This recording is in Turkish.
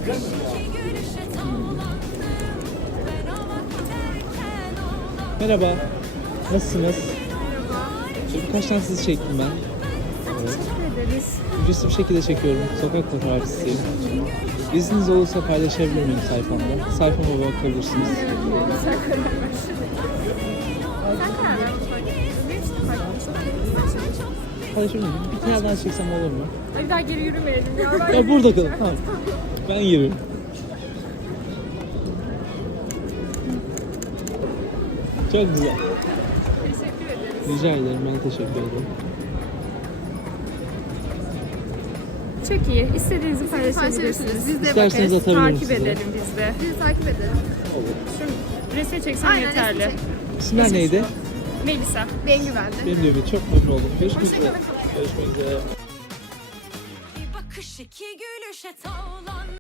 Merhaba. Nasılsınız? Birkaç tane sizi çektim ben. Evet. Teşekkür ederiz. Ücretsiz bir şekilde çekiyorum. Sokak fotoğrafçısıyım. İzniniz olursa paylaşabilir miyim sayfamda? Sayfama bakabilirsiniz. Sen karar ver. Sen karar ver. Benim için farklı. Paylaşabilir miyim? Bir tane daha çeksem olur mu? Ay bir daha geri yürümeyelim ya. Ya burada kalın. Tamam. Ben yürüyorum. Çok güzel. Teşekkür ederiz. Rica ederim. Ben teşekkür ederim. Çok iyi. İstediğinizi paylaşabilirsiniz. Biz de İsterseniz bakarız. atabilirim Takip size. edelim biz de. Bizi takip edelim. Şu resme çeksen Aynen, yeterli. resmi çek. İsimler neydi? Melisa. Bengü bende. Benim de çok memnun oldum. Görüşmek üzere. Görüşmek üzere. Bir bakış iki gülüşe tavlandım.